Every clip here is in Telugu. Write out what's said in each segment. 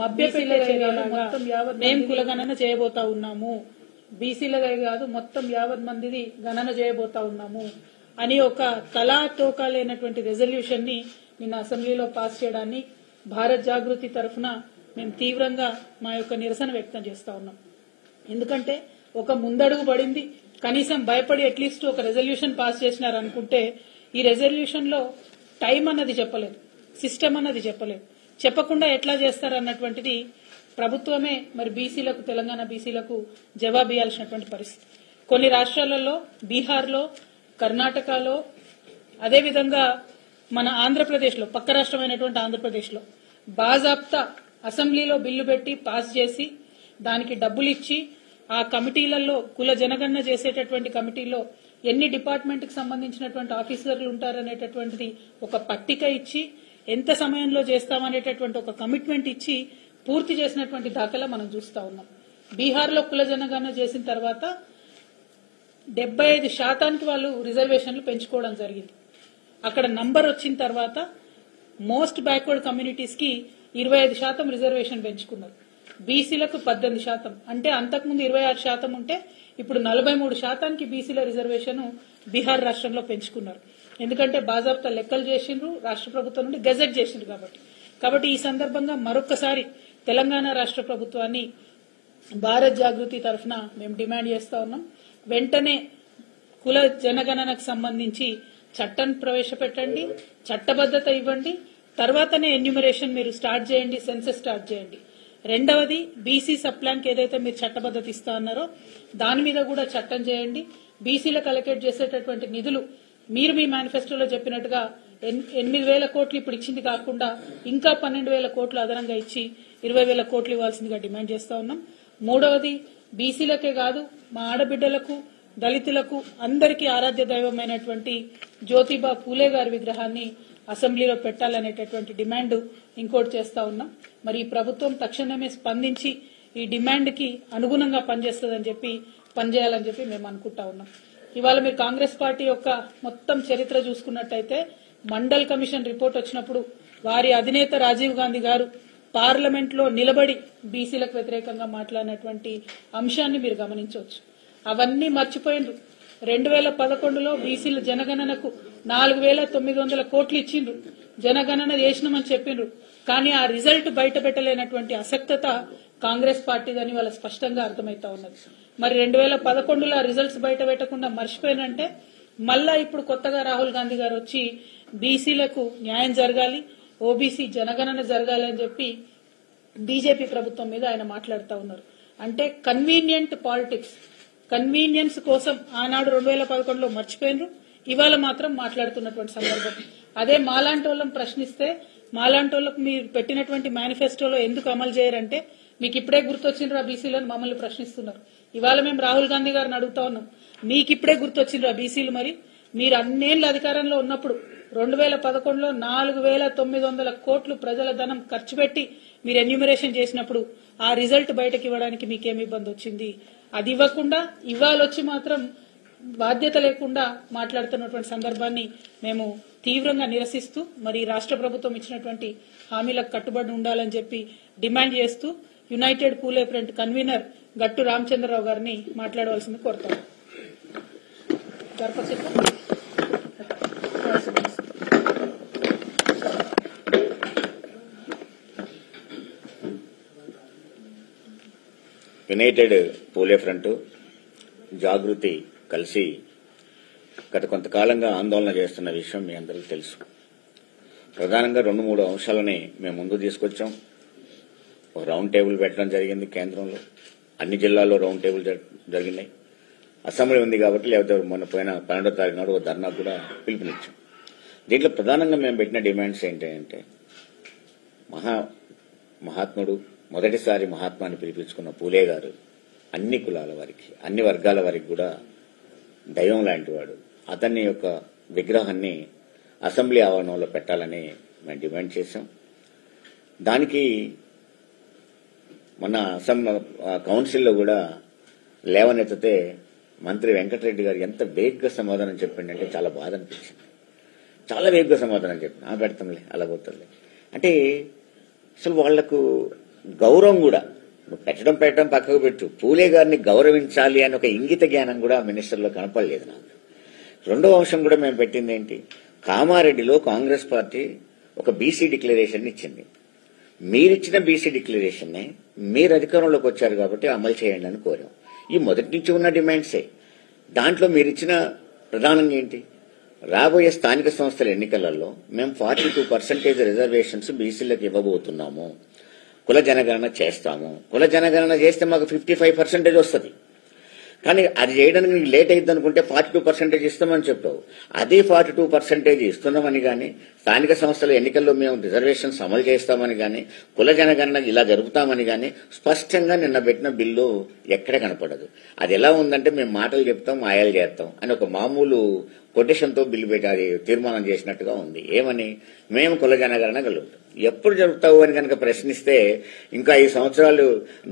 మభ్యపెట్టే మొత్తం యావత్ మేము కులగణన చేయబోతా ఉన్నాము, బీసీలదే కాదు మొత్తం యావత్ మందిది గణన చేయబోతా ఉన్నాము అని ఒక తలాతోకా లేనటువంటి రెజల్యూషన్ ని నిన్న అసెంబ్లీలో పాస్ చేయడాన్ని భారత్ జాగృతి తరఫున మేము తీవ్రంగా మా యొక్క నిరసన వ్యక్తం చేస్తా ఉన్నాం. ఎందుకంటే ఒక ముందడుగు పడింది, కనీసం భయపడి అట్లీస్ట్ ఒక రెజల్యూషన్ పాస్ చేసినారు అనుకుంటే ఈ రెజల్యూషన్ లో టైం అన్నది చెప్పలేదు, సిస్టమ్ అన్నది చెప్పలేదు. చెప్పకుండా ఎట్లా చేస్తారన్నటువంటిది ప్రభుత్వమే మరి బీసీలకు, తెలంగాణ బీసీలకు జవాబు ఇవ్వాల్సినటువంటి పరిస్థితి. కొన్ని రాష్ట్రాలలో, బీహార్లో, కర్ణాటకలో, అదేవిధంగా మన ఆంధ్రప్రదేశ్లో, పక్క రాష్ట్రమైనటువంటి ఆంధ్రప్రదేశ్లో బాజాప్తా అసెంబ్లీలో బిల్లు పెట్టి పాస్ చేసి దానికి డబ్బులు ఇచ్చి ఆ కమిటీలలో కుల జనగణన చేసేటటువంటి కమిటీలో ఎన్ని డిపార్ట్మెంట్ కి సంబంధించినటువంటి ఆఫీసర్లు ఉంటారనేటటువంటిది ఒక పట్టిక ఇచ్చి ఎంత సమయంలో చేస్తామనేటటువంటి ఒక కమిట్మెంట్ ఇచ్చి పూర్తి చేసినటువంటి దాఖలా మనం చూస్తా ఉన్నాం. బీహార్లో కుల జనగణన చేసిన తర్వాత 75% వాళ్ళు రిజర్వేషన్లు పెంచుకోవడం జరిగింది. అక్కడ నంబర్ వచ్చిన తర్వాత మోస్ట్ బ్యాక్వర్డ్ కమ్యూనిటీస్ కి 25% రిజర్వేషన్ పెంచుకున్నారు. బీసీలకు 18%, అంటే అంతకుముందు 26% ఉంటే ఇప్పుడు 43%కి బీసీల రిజర్వేషన్ బీహార్ రాష్ట్రంలో పెంచుకున్నారు. ఎందుకంటే బాజాప్తా లెక్కలు చేసిండ్రు, రాష్ట్ర ప్రభుత్వం నుండి గెజెట్ చేసిండ్రు. కాబట్టి ఈ సందర్భంగా మరొకసారి తెలంగాణ రాష్ట్ర ప్రభుత్వాన్ని భారత్ జాగృతి తరఫున మేము డిమాండ్ చేస్తా ఉన్నాం. వెంటనే కుల జనగణనకు సంబంధించి చట్టం ప్రవేశపెట్టండి, చట్టబద్దత ఇవ్వండి, తర్వాతనే ఎన్యూమరేషన్ మీరు స్టార్ట్ చేయండి, సెన్సస్ స్టార్ట్ చేయండి. రెండవది బీసీ సబ్ ప్లాన్ కి ఏదైతే మీరు చట్టబద్దత ఇస్తా అన్నారో దాని మీద కూడా చట్టం చేయండి. బీసీలకు అలొకేట్ చేసేటటువంటి నిధులు మీరు మీ మేనిఫెస్టోలో చెప్పినట్టుగా 8,000 కోట్లు ఇప్పుడు ఇచ్చింది కాకుండా ఇంకా 12,000 కోట్లు అదనంగా ఇచ్చి 20,000 కోట్లు ఇవ్వాల్సిందిగా డిమాండ్ చేస్తా ఉన్నాం. మూడవది బీసీలకే కాదు మా ఆడబిడ్డలకు, దళితులకు అందరికీ ఆరాధ్య దైవమైనటువంటి జ్యోతిబా పూలే గారి విగ్రహాన్ని అసెంబ్లీలో పెట్టాలనేటటువంటి డిమాండ్ ఇంకోటి చేస్తా ఉన్నాం. మరి ఈ ప్రభుత్వం తక్షణమే స్పందించి ఈ డిమాండ్ కి అనుగుణంగా పనిచేస్తుందని చెప్పి పనిచేయాలని చెప్పి మేము అనుకుంటా ఉన్నాం. ఇవాళ మీరు కాంగ్రెస్ పార్టీ యొక్క మొత్తం చరిత్ర చూసుకున్నట్టయితే మండల్ కమిషన్ రిపోర్ట్ వచ్చినప్పుడు వారి అధినేత రాజీవ్ గాంధీ గారు పార్లమెంట్ లో నిలబడి బీసీలకు వ్యతిరేకంగా మాట్లాడినటువంటి అంశాన్ని మీరు గమనించవచ్చు. అవన్నీ మర్చిపోయిండ్రు. 2011లో బీసీల జనగణనకు 4,900 కోట్లు ఇచ్చిండ్రు, జనగణన చేసినామని చెప్పిండ్రు. కానీ ఆ రిజల్ట్ బయట పెట్టలేనటువంటి అసక్తత కాంగ్రెస్ పార్టీదని వాళ్ళ స్పష్టంగా అర్థమైతా ఉన్నది. మరి 2011లో ఆ రిజల్ట్స్ బయట పెట్టకుండా మర్చిపోయినంటే మళ్ళా ఇప్పుడు కొత్తగా రాహుల్ గాంధీ గారు వచ్చి బీసీలకు న్యాయం జరగాలి, ఓబీసీ జనగణన జరగాలి అని చెప్పి బీజేపీ ప్రభుత్వం మీద ఆయన మాట్లాడుతూ ఉన్నారు. అంటే కన్వీనియంట్ పాలిటిక్స్, కన్వీనియన్స్ కోసం ఆనాడు 2011లో మర్చిపోయినరు, ఇవాళ మాత్రం మాట్లాడుతున్నటువంటి సందర్భం. అదే మాలాంటి వాళ్ళం ప్రశ్నిస్తే మాలాంటి వాళ్ళకు మీరు పెట్టినటువంటి మేనిఫెస్టోలో ఎందుకు అమలు చేయరంటే మీకు ఇప్పుడే గుర్తొచ్చిండ్రు ఆ బీసీలను మమ్మల్ని ప్రశ్నిస్తున్నారు. ఇవాళ మేము రాహుల్ గాంధీ గారిని అడుగుతా ఉన్నాం, మీకు ఇప్పుడే గుర్తొచ్చిండ్రు ఆ బీసీలు? మరి మీరు అన్నేళ్ల అధికారంలో ఉన్నప్పుడు 2011లో 4,900 కోట్లు ప్రజల ధనం ఖర్చు పెట్టి మీరు ఎన్యూమరేషన్ చేసినప్పుడు ఆ రిజల్ట్ బయటకు ఇవ్వడానికి మీకేమి ఇబ్బంది వచ్చింది? అది ఇవ్వకుండా ఇవాళ వచ్చి మాత్రం బాధ్యత లేకుండా మాట్లాడుతున్నటువంటి సందర్భాన్ని మేము తీవ్రంగా నిరసిస్తూ మరి రాష్ట్ర ప్రభుత్వం ఇచ్చినటువంటి హామీలకు కట్టుబడి ఉండాలని చెప్పి డిమాండ్ చేస్తూ యునైటెడ్ పూలే ఫ్రంట్ కన్వీనర్ గట్టు రామచంద్రరావు గారిని మాట్లాడవలసింది కోరుతాం. యునైటెడ్ పూలే ఫ్రంట్, జాగృతి కలిసి గత కొంతకాలంగా ఆందోళన చేస్తున్న విషయం మీ అందరికీ తెలుసు. ప్రధానంగా 2-3 అంశాలని మేము ముందు తీసుకొచ్చాం. ఒక రౌండ్ టేబుల్ పెట్టడం జరిగింది కేంద్రంలో, అన్ని జిల్లాల్లో రౌండ్ టేబుల్ జరిగినాయి. అసెంబ్లీ ఉంది కాబట్టి లేకపోతే మొన్న పోయిన 12వ తారీఖు నాడు ఒక ధర్నా కూడా పిలుపునిచ్చాం. దీంట్లో ప్రధానంగా మేము పెట్టిన డిమాండ్స్ ఏంటంటే మహాత్ముడు మొదటిసారి మహాత్మాని పిలిపించుకున్న పూలే గారు అన్ని కులాల వారికి, అన్ని వర్గాల వారికి కూడా దైవం లాంటి వాడు. అతన్ని యొక్క విగ్రహాన్ని అసెంబ్లీ ఆవరణంలో పెట్టాలని మేము డిమాండ్ చేశాం. దానికి మొన్న కౌన్సిల్లో కూడా లేవనెత్తితే మంత్రి వెంకటరెడ్డి గారు ఎంత వేగ్గా సమాధానం చెప్పిండంటే చాలా బాధ అనిపించింది. చాలా వేగ్గా సమాధానం చెప్పిన పెడతాంలే, అలా పోతుందిలే అంటే అసలు వాళ్లకు గౌరవం కూడా నువ్వు పెట్టడం పక్కకు పెట్టు, పూలే గారిని గౌరవించాలి అని ఒక ఇంగిత జ్ఞానం కూడా మినిస్టర్లో కనపడలేదు నాకు. రెండవ అంశం కూడా మేము పెట్టింది ఏంటి, కామారెడ్డిలో కాంగ్రెస్ పార్టీ ఒక బీసీ డిక్లరేషన్ ఇచ్చింది. మీరిచ్చిన బీసీ డిక్లరేషన్నే మీరు అధికారంలోకి వచ్చారు కాబట్టి అమలు చేయండి అని కోరాం. ఈ మొదటి నుంచి ఉన్న డిమాండ్సే. దాంట్లో మీరిచ్చిన ప్రధానంగా ఏంటి, రాబోయే స్థానిక సంస్థల ఎన్నికలలో మేము 42% రిజర్వేషన్స్ బీసీలకు ఇవ్వబోతున్నాము, కుల జనగణన చేస్తాము, కుల జనగణన చేస్తే మాకు 55% వస్తుంది, కానీ అది చేయడానికి నీకు లేట్ అయింది అనుకుంటే 42% ఇస్తామని చెప్పావు. అదే 42% ఇస్తున్నామని కానీ, స్థానిక సంస్థల ఎన్నికల్లో మేము రిజర్వేషన్స్ అమలు చేస్తామని కానీ, కుల జనగణన ఇలా జరుపుతామని కానీ స్పష్టంగా నిన్న పెట్టిన బిల్లు ఎక్కడ కనపడదు. అది ఎలా ఉందంటే మేము మాటలు చెప్తాం, మాయాలు చేస్తాం అని ఒక మామూలు కొటేషన్తో బిల్లు పెట్టి అది తీర్మానం చేసినట్టుగా ఉంది. ఏమని, మేము కుల జనగణన కలుగుతాం. ఎప్పుడు జరుపుతావు అని కనుక ప్రశ్నిస్తే ఇంకా 5 సంవత్సరాలు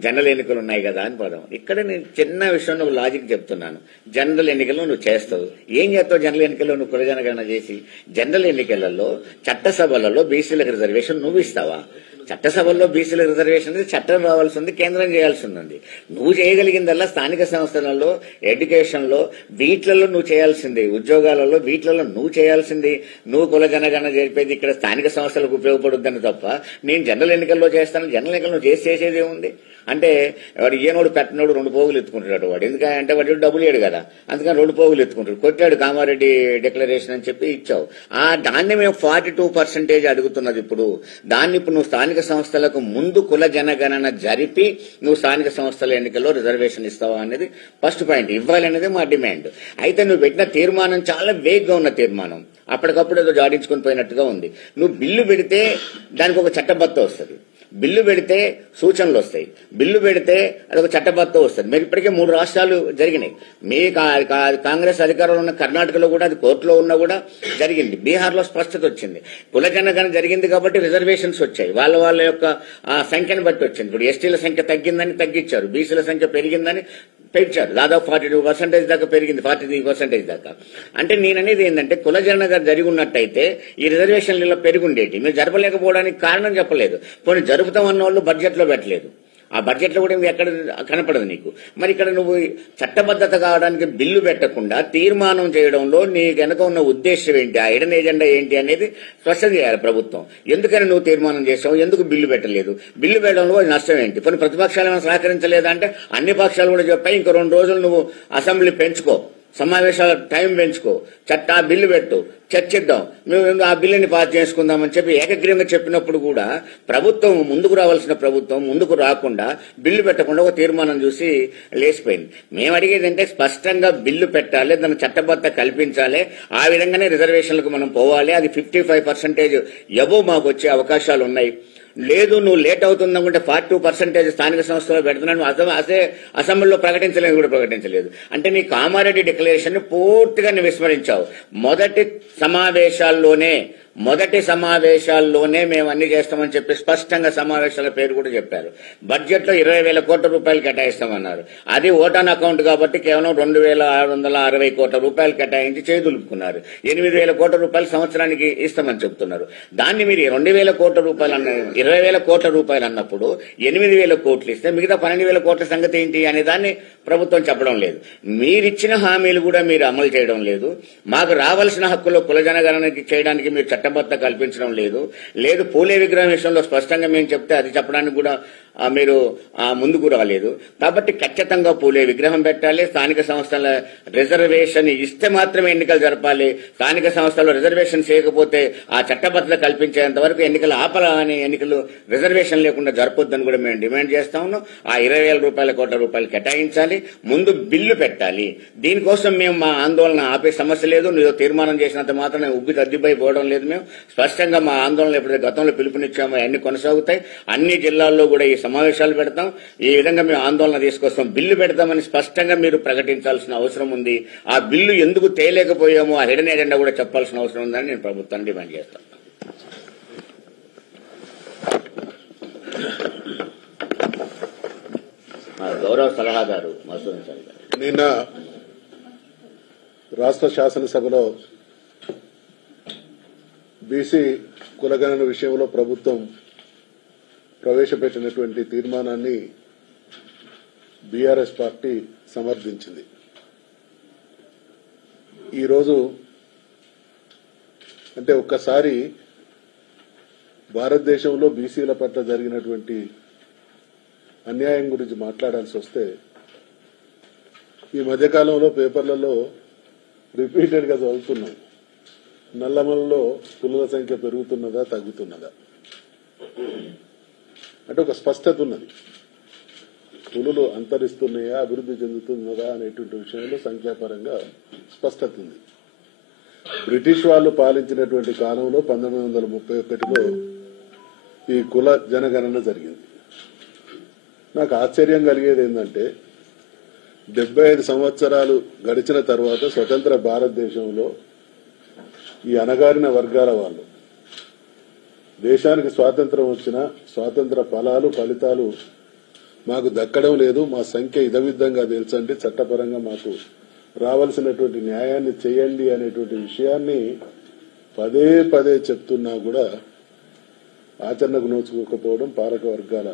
జనరల్ ఎన్నికలు ఉన్నాయి కదా అని పదం. ఇక్కడ నేను చిన్న విషయంలో లాజిక్ చెప్తున్నాను. జనరల్ ఎన్నికల్లో నువ్వు చేస్తావు, ఏం చేస్తావు? జనరల్ ఎన్నికల్లో నువ్వు కుల జనగణన చేసి జనరల్ ఎన్నికలలో చట్టసభలలో బీసీలకు రిజర్వేషన్ నువ్వు ఇస్తావా? చట్టసభల్లో బీసీల రిజర్వేషన్ చట్టం రావాల్సి ఉంది, కేంద్రం చేయాల్సి ఉంది. నువ్వు చేయగలిగిందల్లా స్థానిక సంస్థలలో, ఎడ్యుకేషన్లో, వీటిలలో నువ్వు చేయాల్సింది, ఉద్యోగాలలో వీటిలలో నువ్వు చేయాల్సింది. నువ్వు కుల జనగణన జరిపేది ఇక్కడ స్థానిక సంస్థలకు ఉపయోగపడుద్దని తప్ప నేను జనరల్ ఎన్నికల్లో చేస్తాను, జనరల్ ఎన్నికల్లో చేసేది ఏముంది అంటే వాడు ఏనోడు పెట్టినోడు 2 పోగులు ఎత్తుకుంటాడు. వాడు ఎందుకంటే వాడు డబ్బులు లేడు కదా, అందుకని 2 పోగులు ఎత్తుకుంటాడు. కొట్టాడు కామారెడ్డి డిక్లరేషన్ అని చెప్పి ఇచ్చావు. దాన్ని మేము 42% అడుగుతున్నది. ఇప్పుడు దాన్ని ఇప్పుడు నువ్వు స్థానిక సంస్థలకు ముందు కుల జనగణన జరిపి నువ్వు స్థానిక సంస్థల ఎన్నికల్లో రిజర్వేషన్ ఇస్తావా అనేది ఫస్ట్ పాయింట్. ఇవ్వాలనేది మా డిమాండ్. అయితే నువ్వు పెట్టిన తీర్మానం చాలా వేగ్గా ఉన్న తీర్మానం, అప్పటికప్పుడు ఏదో జాడించుకుని పోయినట్టుగా ఉంది. నువ్వు బిల్లు పెడితే దానికి ఒక చట్టబద్ధత వస్తుంది, బిల్లు పెడితే సూచనలు వస్తాయి, బిల్లు పెడితే అదొక చట్టబద్ధత వస్తుంది. మీరు ఇప్పటికే 3 రాష్ట్రాలు జరిగినాయి. మీ కాంగ్రెస్ అధికారంలో ఉన్న కర్ణాటకలో కూడా అది కోర్టులో ఉన్నా కూడా జరిగింది. బీహార్లో స్పష్టత వచ్చింది. కుల జనగణన జరిగింది కాబట్టి రిజర్వేషన్స్ వచ్చాయి, వాళ్ళ యొక్క సంఖ్యను బట్టి వచ్చింది. ఇప్పుడు ఎస్టీల సంఖ్య తగ్గిందని తగ్గించారు, బీసీల సంఖ్య పెరిగిందని పెంచారు. దాదాపు 42% దాకా పెరిగింది, 43% దాకా. అంటే నేననేది ఏంటంటే కుల జనగణన జరిగి ఉన్నట్టయితే ఈ రిజర్వేషన్లు ఇలా పెరుగుండేటి. మీరు జరపలేకపోవడానికి కారణం చెప్పలేదు. పోనీ జరుపుతాం అన్న వాళ్ళు బడ్జెట్ లో పెట్టలేదు. ఆ బడ్జెట్ లో కూడా ఎక్కడ కనపడదు నీకు. మరి ఇక్కడ నువ్వు చట్టబద్ధత కావడానికి బిల్లు పెట్టకుండా తీర్మానం చేయడంలో నీ వెనక ఉన్న ఉద్దేశం ఏంటి, ఆ హిడెన్ ఎజెండా ఏంటి అనేది స్పష్టం చేయాలి ప్రభుత్వం. ఎందుకని నువ్వు తీర్మానం చేసావు, ఎందుకు బిల్లు పెట్టలేదు, బిల్లు పెట్టడంలో నష్టం ఏంటి? కొన్ని ప్రతిపక్షాలు ఏమైనా సహకరించలేదా అంటే అన్ని పక్షాలు కూడా చెప్పాయి, ఇంకో 2 రోజులు నువ్వు అసెంబ్లీ పెంచుకో, సమావేశాల టైం పెంచుకో, ఆ బిల్లు పెట్టు, చర్చిద్దాం, మేము ఆ బిల్లుని పాస్ చేసుకుందామని చెప్పి ఏకగ్రీవంగా చెప్పినప్పుడు కూడా ప్రభుత్వం ముందుకు రావాల్సిన ప్రభుత్వం ముందుకు రాకుండా బిల్లు పెట్టకుండా ఒక తీర్మానం చూసి లేచిపోయింది. మేము అడిగేది అంటే స్పష్టంగా బిల్లు పెట్టాలి, దాన్ని చట్టబద్ధత కల్పించాలి, ఆ విధంగానే రిజర్వేషన్లకు మనం పోవాలి. అది 55% ఎబోవ్ మాకు వచ్చే అవకాశాలు ఉన్నాయి. లేదు నువ్వు లేట్ అవుతుందనుకుంటే 42% స్థానిక సంస్థలో పెడుతున్నాను, అదే అసెంబ్లీలో ప్రకటించలేదు కూడా ప్రకటించలేదు. అంటే నీ కామారెడ్డి డిక్లరేషన్ ని పూర్తిగా నువ్వు విస్మరించావు. మొదటి సమావేశాల్లోనే మేము అన్ని చేస్తామని చెప్పి స్పష్టంగా సమావేశాల పేరు కూడా చెప్పారు. బడ్జెట్ లో 20,000 కోట్ల రూపాయలు కేటాయిస్తామన్నారు. అది ఓటాన్ అకౌంట్ కాబట్టి కేవలం 2,660 కోట్ల రూపాయలు కేటాయించి చేదులుపుకున్నారు. 8,000 కోట్ల రూపాయలు సంవత్సరానికి ఇస్తామని చెప్తున్నారు. దాన్ని మీరు 2,000 కోట్ల రూపాయలు 20,000 కోట్ల రూపాయలు అన్నప్పుడు 8,000 కోట్లు ఇస్తే మిగతా 12,000 కోట్ల సంగతి ఏంటి అనే దాన్ని ప్రభుత్వం చెప్పడం లేదు. మీరిచ్చిన హామీలు కూడా మీరు అమలు చేయడం లేదు. మాకు రావాల్సిన హక్కులో కుల జనగణన చేయడానికి మీరు చట్టబద్ధత కల్పించడం లేదు. పూలే విగ్రహం విషయంలో స్పష్టంగా మేము చెప్తే అది చెప్పడానికి కూడా మీరు ముందుకు రాలేదు. కాబట్టి ఖచ్చితంగా పూలే విగ్రహం పెట్టాలి. స్థానిక సంస్థల రిజర్వేషన్ ఇస్తే మాత్రమే ఎన్నికలు జరపాలి. స్థానిక సంస్థల్లో రిజర్వేషన్ చేయకపోతే ఆ చట్టబద్ధత కల్పించేంత వరకు ఎన్నికలు ఆపాలని, ఎన్నికలు రిజర్వేషన్ లేకుండా జరపొద్దని కూడా మేము డిమాండ్ చేస్తా ఉన్నాం. ఆ 20,000 కోట్ల రూపాయలు కేటాయించాలి, ముందు బిల్లు పెట్టాలి. దీనికోసం మేము మా ఆందోళన ఆపే సమస్య లేదు. నువ్వు తీర్మానం చేసినంత మాత్రం ఉబ్బి తద్దిపోవడం లేదు. మేము స్పష్టంగా మా ఆందోళన ఎప్పుడైతే గతంలో పిలుపునిచ్చామో అన్ని కొనసాగుతాయి. అన్ని జిల్లాల్లో కూడా ఈ సమావేశాలు పెడతాం. ఈ విధంగా మేము ఆందోళన తీసుకొస్తాం, బిల్లు పెడతామని స్పష్టంగా మీరు ప్రకటించాల్సిన అవసరం ఉంది. ఆ బిల్లు ఎందుకు తేలేకపోయామో ఆ హిడెన్ ఎజెండా కూడా చెప్పాల్సిన అవసరం ఉందని నేను ప్రభుత్వాన్ని డిమాండ్ చేస్తాను. గౌరవ సలహాదారు మసూదన్ సార్ గారు నిన్న రాష్ట్ర శాసనసభలో బీసీ కులగణన విషయంలో ప్రభుత్వం ప్రవేశపెట్టినటువంటి తీర్మానాన్ని బీఆర్ఎస్ పార్టీ సమర్థించింది. ఈరోజు అంటే ఒక్కసారి భారతదేశంలో బీసీల పట్ల జరిగినటువంటి అన్యాయం గురించి మాట్లాడాల్సి వస్తే ఈ మధ్యకాలంలో పేపర్లలో రిపీటెడ్ గా చదువుతున్నాం. నల్లమలలో పులుల సంఖ్య పెరుగుతున్నదా తగ్గుతున్నదా అంటే ఒక స్పష్టత ఉన్నది. పులులు అంతరిస్తున్నాయా అభివృద్ధి చెందుతున్నదా అనేటువంటి విషయంలో సంఖ్యాపరంగా స్పష్టత ఉంది. బ్రిటిష్ వాళ్ళు పాలించినటువంటి కాలంలో 1931లో ఈ కుల జనగణన జరిగింది. నాకు ఆశ్చర్యం కలిగేది ఏంటంటే 75 సంవత్సరాలు గడిచిన తర్వాత స్వతంత్ర భారతదేశంలో ఈ అణగారిన వర్గాల వాళ్ళు దేశానికి స్వాతంత్రం వచ్చిన స్వాతంత్ర ఫలితాలు మాకు దక్కడం లేదు, మా సంఖ్య ఇదమిద్దంగా తెలుసండి, చట్టపరంగా మాకు రావాల్సినటువంటి న్యాయాన్ని చేయండి అనేటువంటి విషయాన్ని పదే పదే చెప్తున్నా కూడా ఆచరణకు నోచుకోకపోవడం పాలక వర్గాల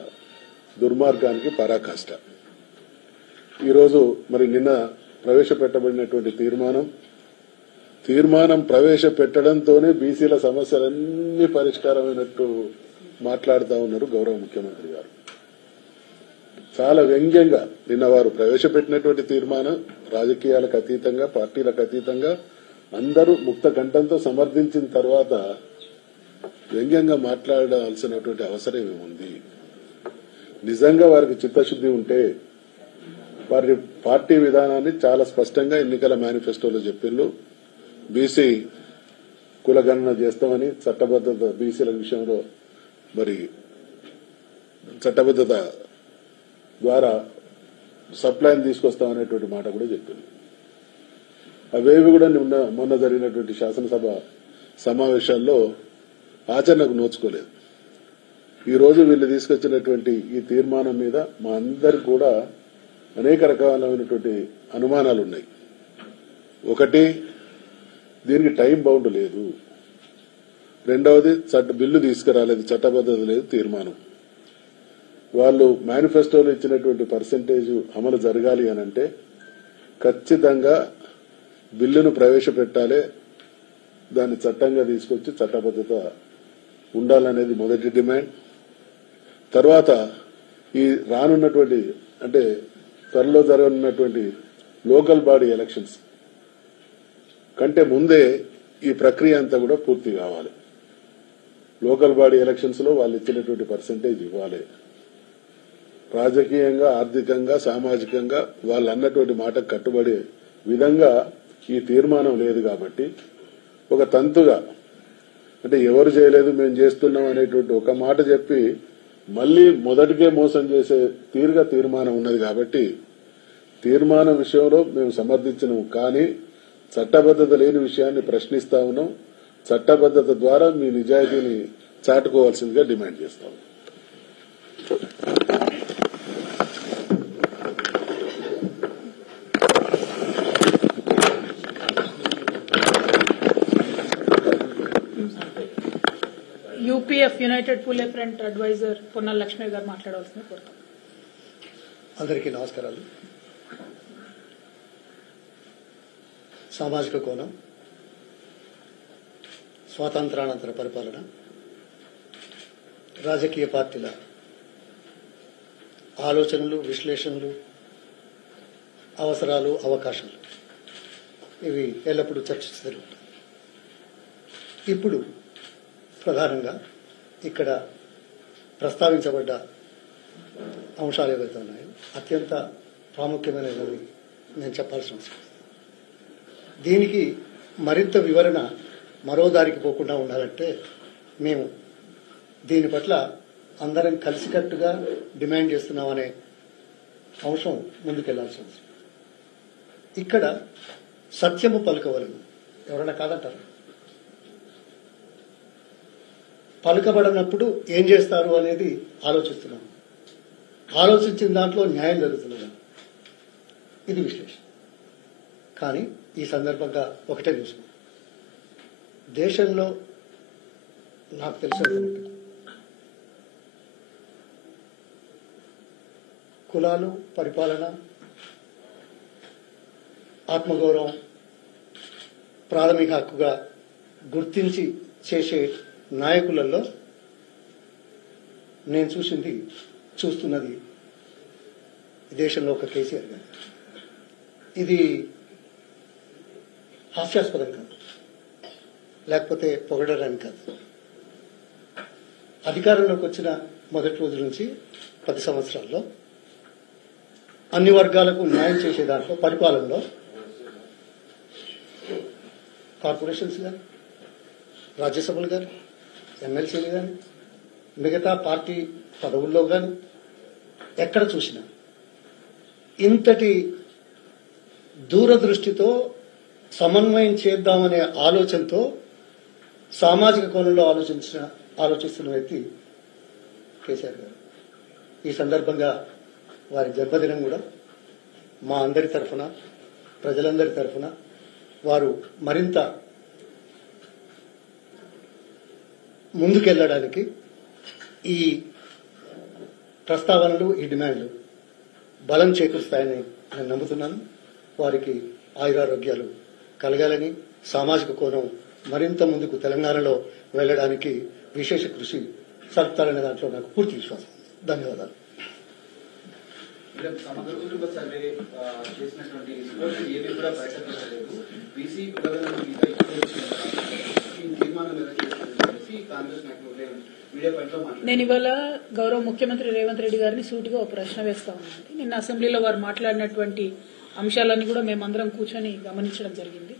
దుర్మార్గానికి పరాకాష్ట. ఈరోజు మరి నిన్న ప్రవేశపెట్టబడినటువంటి తీర్మానం ప్రవేశపెట్టడంతోనే బీసీల సమస్యలన్నీ పరిష్కారమైనట్టు మాట్లాడుతూ ఉన్నారు గౌరవ ముఖ్యమంత్రి గారు. చాలా వ్యంగ్యంగా నిన్న వారు ప్రవేశపెట్టినటువంటి తీర్మానం రాజకీయాలకు అతీతంగా పార్టీలకు అతీతంగా అందరూ ముక్త కంఠంతో సమర్థించిన తర్వాత వ్యంగ్యంగా మాట్లాడాల్సినటువంటి అవసరం ఏముంది? నిజంగా వారికి చిత్తశుద్ది ఉంటే వారి పార్టీ విధానాన్ని చాలా స్పష్టంగా ఎన్నికల మేనిఫెస్టోలో చెప్పిండ్రు. బీసీ కులగణన చేస్తామని, చట్టబద్దత బీసీల విషయంలో మరి చట్టబద్దత ద్వారా సప్లైని తీసుకొస్తామనేటువంటి మాట కూడా చెప్పింది. అవేవి కూడా మొన్న జరిగినటువంటి శాసనసభ సమావేశాల్లో ఆచరణకు నోచుకోలేదు. ఈ రోజు వీళ్ళు తీసుకొచ్చినటువంటి ఈ తీర్మానం మీద మా అందరికి కూడా అనేక రకాలైనటువంటి అనుమానాలు ఉన్నాయి. ఒకటి, దీనికి టైం బౌండ్ లేదు. రెండవది, బిల్లు తీసుకురాలేదు, చట్టబద్దత లేదు తీర్మానం. వాళ్ళు మేనిఫెస్టోలో ఇచ్చినటువంటి పర్సెంటేజ్ అమలు జరగాలి అనంటే ఖచ్చితంగా బిల్లును ప్రవేశపెట్టాలి, దాన్ని చట్టంగా తీసుకొచ్చి చట్టబద్దత ఉండాలనేది మొదటి డిమాండ్. తర్వాత ఈ రానున్నటువంటి అంటే త్వరలో జరగనున్నటువంటి లోకల్ బాడీ ఎలక్షన్స్ కంటే ముందే ఈ ప్రక్రియ అంతా కూడా పూర్తి కావాలి. లోకల్ బాడీ ఎలక్షన్స్ లో వాళ్ళు ఇచ్చినటువంటి పర్సెంటేజ్ ఇవ్వాలి. రాజకీయంగా, ఆర్థికంగా, సామాజికంగా వాళ్ళు అన్నటువంటి మాటకు కట్టుబడే విధంగా ఈ తీర్మానం లేదు కాబట్టి ఒక తంతుగా అంటే ఎవరు చేయలేదు మేము చేస్తున్నాం అనేటువంటి ఒక మాట చెప్పి మళ్లీ మొదటికే మోసం చేసే తీరుగా తీర్మానం ఉన్నది. కాబట్టి తీర్మానం విషయంలో మేము సమర్థించినాం, కానీ చట్టబద్దత లేని విషయాన్ని ప్రశ్నిస్తా ఉన్నాం. చట్టబద్దత ద్వారా మీ నిజాయితీని చాటుకోవాల్సిందిగా డిమాండ్ చేస్తాం. యూపీఎఫ్ యునైటెడ్ పూలే ఫ్రంట్ అడ్వైజర్ పొన్నాల లక్ష్మి గారు మాట్లాడవలసింది కోరుతాం. అందరికీ నమస్కారాలు. సామాజిక కోణం, స్వాతంత్రానంతర పరిపాలన, రాజకీయ పార్టీల ఆలోచనలు, విశ్లేషణలు, అవసరాలు, అవకాశాలు ఇవి ఎల్లప్పుడూ చర్చిస్తారు. ఇప్పుడు ప్రధానంగా ఇక్కడ ప్రస్తావించబడ్డ అంశాలు ఏవైతే ఉన్నాయో అత్యంత ప్రాముఖ్యమైనవి నేను చెప్పాల్సిన అవసరం. దీనికి మరింత వివరణ మరో దారికి పోకుండా ఉండాలంటే మేము దీని పట్ల అందరం కలిసికట్టుగా డిమాండ్ చేస్తున్నామనే అంశం ముందుకెళ్లాల్సి ఉంది. ఇక్కడ సత్యము పలుకవలను ఎవరైనా కాదంటారు. పలుకబడినప్పుడు ఏం చేస్తారు అనేది ఆలోచిస్తున్నాం. ఆలోచించిన దాంట్లో న్యాయం జరుగుతున్నదా, ఇది విశ్లేషణ. కానీ ఈ సందర్భంగా ఒకటే చూసుకున్నాం. దేశంలో నాకు తెలిసినటువంటి కులాలు, పరిపాలన, ఆత్మగౌరవం ప్రాథమిక హక్కుగా గుర్తించి చేసే నాయకులలో నేను చూస్తున్నది దేశంలో ఒక కేసీఆర్ గారు. ఇది హాస్యాస్పదం కాదు, లేకపోతే పొగడడానికి కాదు. అధికారంలోకి వచ్చిన మొదటి రోజు నుంచి 10 సంవత్సరాల్లో అన్ని వర్గాలకు న్యాయం చేసే దాంట్లో పరిపాలనలో కార్పొరేషన్స్ కానీ, రాజ్యసభలు కానీ, ఎమ్మెల్సీలు కానీ, మిగతా పార్టీ పదవుల్లో కానీ ఎక్కడ చూసినా ఇంతటి దూరదృష్టితో సమన్వయం చేద్దామనే ఆలోచనతో సామాజిక కోణంలో ఆలోచిస్తున్న వ్యక్తి కేసీఆర్ గారు. ఈ సందర్భంగా వారి జన్మదినం కూడా మా అందరి తరఫున, ప్రజలందరి తరఫున వారు మరింత ముందుకెళ్లడానికి ఈ ప్రస్తావనలు, ఈ డిమాండ్లు బలం చేకూరుస్తాయని నేను నమ్ముతున్నాను. వారికి ఆయురారోగ్యాలు కలగాలని, సామాజిక కోణం మరింత ముందుకు తెలంగాణలో వెళ్లడానికి విశేష కృషి సలుపుతారనే దాంట్లో నాకు పూర్తి విశ్వాసం. ధన్యవాదాలు. సమగ్ర కుటుంబ సర్వే చేసినటువంటి రిపోర్ట్ ఏది కూడా బయటపడలేదు. బీసీ కులగణన మీద ఈ తీర్మానం ఎలా చేసి కాంగ్రెస్ నాయకులు మీడియా పాయింట్లో మాట్లాడారు. నేను ఇవాళ గౌరవ ముఖ్యమంత్రి రేవంత్ రెడ్డి గారిని సూటిగా ఒక ప్రశ్న వేస్తా ఉన్నాను. నిన్న అసెంబ్లీలో వారు మాట్లాడినటువంటి అంశాలన్నీ కూడా మేమందరం కూర్చొని గమనించడం జరిగింది.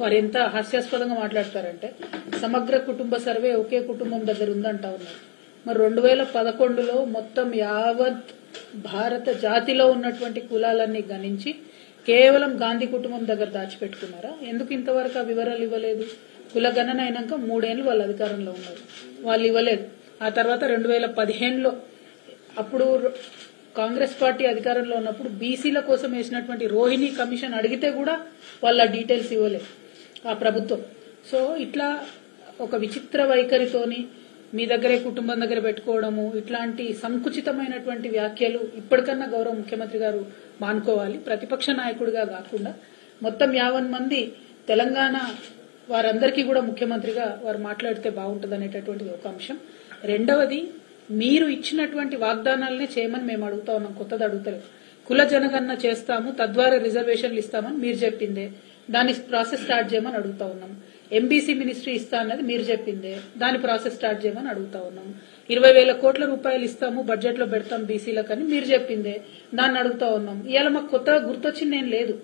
వారు ఎంత హాస్యాస్పదంగా మాట్లాడతారంటే సమగ్ర కుటుంబ సర్వే ఒకే కుటుంబం దగ్గర ఉందంటా ఉన్నారు. మరి 2011లో మొత్తం యావత్ భారత జాతిలో ఉన్నటువంటి కులాలన్నీ గణించి కేవలం గాంధీ కుటుంబం దగ్గర దాచిపెట్టుకున్నారా? ఎందుకు ఇంతవరకు ఆ వివరాలు ఇవ్వలేదు? కుల గణన అయినాక 3 ఏళ్లు వాళ్ళు అధికారంలో ఉన్నారు, వాళ్ళు ఇవ్వలేదు. ఆ తర్వాత 2015లో అప్పుడు కాంగ్రెస్ పార్టీ అధికారంలో ఉన్నప్పుడు బీసీల కోసం వేసినటువంటి రోహిణి కమిషన్ అడిగితే కూడా వాళ్ళ డీటెయిల్స్ ఇవ్వలేదు ఆ ప్రభుత్వం. సో ఇట్లా ఒక విచిత్ర వైఖరితోని మీ దగ్గరే కుటుంబం దగ్గర పెట్టుకోవడము, ఇట్లాంటి సంకుచితమైనటువంటి వ్యాఖ్యలు ఇప్పటికన్నా గౌరవ ముఖ్యమంత్రి గారు మానుకోవాలి. ప్రతిపక్ష నాయకుడిగా కాకుండా మొత్తం 50 మంది తెలంగాణ వారందరికీ కూడా ముఖ్యమంత్రిగా వారు మాట్లాడితే బాగుంటుంది అనేటటువంటిది ఒక అంశం. రెండవది, మీరు ఇచ్చినటువంటి వాగ్దానాలనే చేయమని మేము అడుగుతా ఉన్నాం, కొత్తది అడుగుతలేదు. కుల జనగణన చేస్తాము, తద్వారా రిజర్వేషన్లు ఇస్తామని మీరు చెప్పిందే, దాని ప్రాసెస్ స్టార్ట్ చేయమని అడుగుతా ఉన్నాం. ఎంబీసీ మినిస్ట్రీ ఇస్తా అన్నది మీరు చెప్పిందే, దాని ప్రాసెస్ స్టార్ట్ చేయమని అడుగుతా ఉన్నాం. 20,000 కోట్ల రూపాయలు ఇస్తాము, బడ్జెట్ లో పెడతాం బీసీలకు అని మీరు చెప్పిందే, దాన్ని అడుగుతా ఉన్నాం. ఇవాళ మాకు కొత్తగా గుర్తొచ్చింది ఏం లేదు.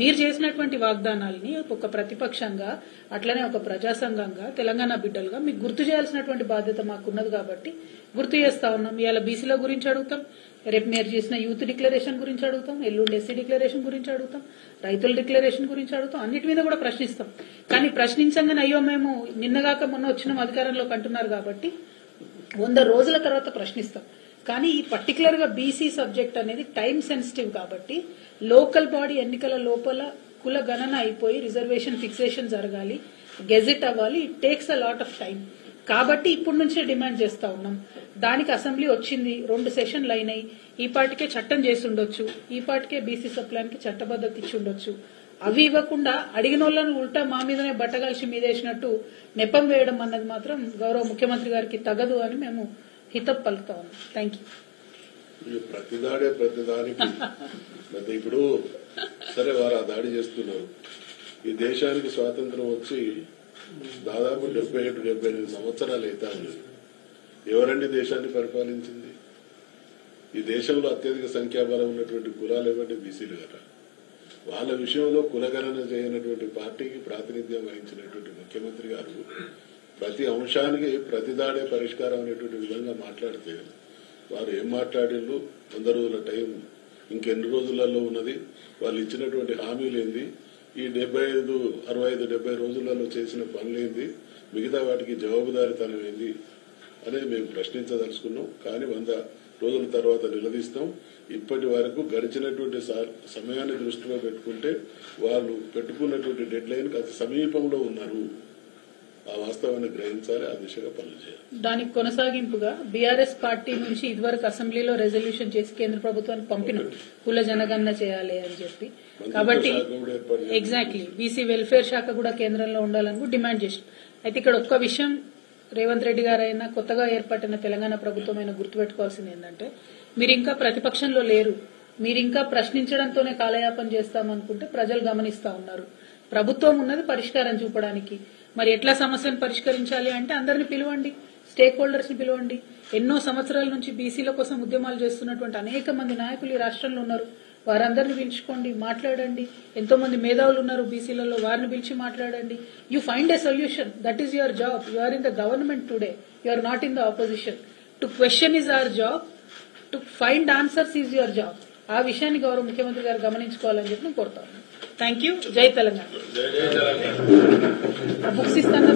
మీరు చేసినటువంటి వాగ్దానాలని ఒక ప్రతిపక్షంగా, అట్లనే ఒక ప్రజా సంఘంగా, తెలంగాణ బిడ్డలుగా మీకు గుర్తు చేయాల్సినటువంటి బాధ్యత మాకున్నది కాబట్టి గుర్తు చేస్తా ఉన్నాం. ఇవాళ బీసీల గురించి అడుగుతాం, రేపు మీరు చేసిన యూత్ డిక్లరేషన్ గురించి అడుగుతాం, ఎల్లుండి ఎస్సీ డిక్లరేషన్ గురించి అడుగుతాం, రైతుల డిక్లరేషన్ గురించి అడుగుతాం, అన్నిటి మీద కూడా ప్రశ్నిస్తాం. కానీ ప్రశ్నించగానే అయ్యో మేము నిన్నగాక మొన్న వచ్చిన అధికారంలోకి అంటున్నారు కాబట్టి 100 రోజుల తర్వాత ప్రశ్నిస్తాం. కానీ ఈ పర్టికులర్ గా బీసీ సబ్జెక్ట్ అనేది టైం సెన్సిటివ్ కాబట్టి లోకల్ బాడీ ఎన్నికల లోపల కుల గణన అయిపోయి రిజర్వేషన్ ఫిక్సేషన్ జరగాలి, గెజెట్ అవ్వాలి. It takes a lot of time. కాబట్టి ఇప్పటి నుంచే డిమాండ్ చేస్తా ఉన్నాం. దానికి అసెంబ్లీ వచ్చింది, 2 సెషన్లు అయినాయి. ఈ పాటికే చట్టం చేసి ఉండొచ్చు, ఈ పాటికే బీసీ సప్లాన్కి చట్టబద్ధత ఇచ్చి ఉండొచ్చు. అవి ఇవ్వకుండా అడిగిన వాళ్ళని ఉల్టా మా మీదనే బట్టగలిసి మీదేసినట్టు నెపం వేయడం అన్నది మాత్రం గౌరవ ముఖ్యమంత్రి గారికి తగదు అని మేము హితవు పలుకుతా ఉన్నాం. Thank you. ప్రతిదానికి ఇప్పుడు సరే వారు ఆ దాడి చేస్తున్నారు. ఈ దేశానికి స్వాతంత్రం వచ్చి దాదాపు 77-78 సంవత్సరాలు అయితే ఎవరండి దేశాన్ని పరిపాలించింది? ఈ దేశంలో అత్యధిక సంఖ్యాబలం ఉన్నటువంటి కులాలు ఏమంటే బీసీలు కదా. వాళ్ళ విషయంలో కులగణన చేయనటువంటి పార్టీకి ప్రాతినిధ్యం వహించినటువంటి ముఖ్యమంత్రి గారు ప్రతి అంశానికి ప్రతిదాడే పరిష్కారం అనేటువంటి విధంగా మాట్లాడితే వారు ఏం మాట్లాడిళ్ళు? 100 రోజుల టైం ఇంకెన్ని రోజులలో ఉన్నది? వాళ్ళు ఇచ్చినటువంటి హామీలు ఏంది? ఈ 65, 65, 70 రోజులలో చేసిన పనులేంది? మిగతా వాటికి జవాబుదారీతనం ఏంది అనేది మేము ప్రశ్నించదలుచుకున్నాం. కానీ 100 రోజుల తర్వాత నిలదీస్తాం. ఇప్పటి వరకు గడిచినటువంటి సమయాన్ని దృష్టిలో పెట్టుకుంటే వాళ్ళు పెట్టుకున్నటువంటి డెడ్ లైన్ అతి సమీపంలో ఉన్నారు. ఆ వాస్తవాన్ని గ్రహించాలి, ఆ దిశగా పనులు చేయాలి. దానికి కొనసాగింపుగా బీఆర్ఎస్ పార్టీ నుంచి ఇదివరకు అసెంబ్లీలో రెజల్యూషన్ చేసి కేంద్ర ప్రభుత్వానికి పంపిన కుల జనగణన చేయాలి అని చెప్పి. కాబట్టి ఎగ్జాక్ట్లీ బీసీ వెల్ఫేర్ శాఖ కూడా కేంద్రంలో ఉండాలని కూడా డిమాండ్ చేశాం. అయితే ఇక్కడ ఒక్క విషయం రేవంత్ రెడ్డి గారైనా కొత్తగా ఏర్పడిన తెలంగాణ ప్రభుత్వం అయినా గుర్తుపెట్టుకోవాల్సింది ఏంటంటే, మీరు ఇంకా ప్రతిపక్షంలో లేరు, మీరు ఇంకా ప్రశ్నించడంతోనే కాలయాపన చేస్తామనుకుంటే ప్రజలు గమనిస్తా ఉన్నారు. ప్రభుత్వం ఉన్నది పరిష్కారం చూపడానికి. మరి ఎట్లా సమస్యను పరిష్కరించాలి అంటే అందరిని పిలవండి, స్టేక్ హోల్డర్స్ ని పిలవండి. ఎన్నో సంవత్సరాల నుంచి బీసీల కోసం ఉద్యమాలు చేస్తున్నటువంటి అనేక మంది నాయకులు ఈ రాష్ట్రంలో ఉన్నారు. వారందరిని పిలుచుకోండి, మాట్లాడండి. ఎంతో మంది మేధావులు ఉన్నారు బీసీలలో, వారిని పిలిచి మాట్లాడండి. You find a solution. That is your job. You are in the government today, you are not in the opposition. To question is our job, to find answers is your job. ఆ విషయాన్ని గౌరవ ముఖ్యమంత్రి గారు గమనించుకోవాలని చెప్పి నేను కోరుతాను. Thank you. జై తెలంగాణ. బుక్స్ ఇస్తాను.